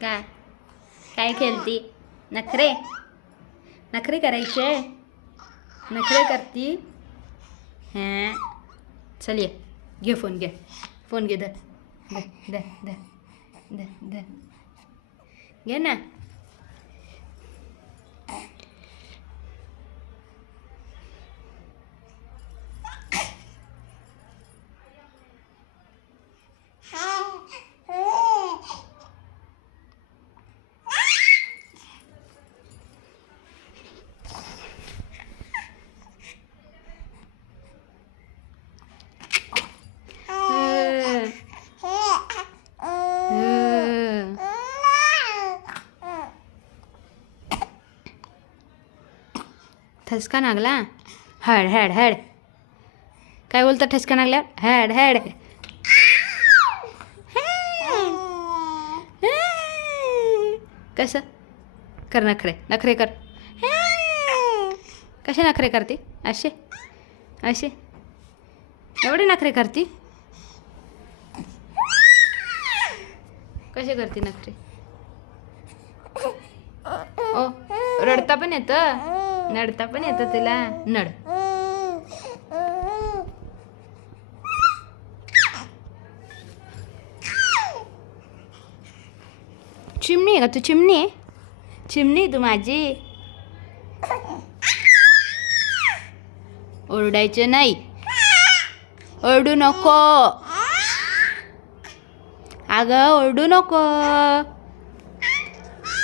काय? काय खेळती? नखरे? नखरे करायचे? नखरे करती? हां. चल ये. घे फोन घे. फोन घे द धर धर धर धर. घे ना. ठसका लागला हड हड हड. काय बोलतं ठसका लागल्या हॅड. हॅड. कसं? कर नखरे नखरे कर. कसे नखरे करते? असे? असे? एवढे नखरे करते? कसे करते नखरे? ओ रडता पण येतं? नडता पण येतं तिला. नड. चिमणी आहे का तू? चिमणी आहे? चिमणी तू माझी. ओरडायचं नाही. ओरडू नको. अगं ओरडू नको.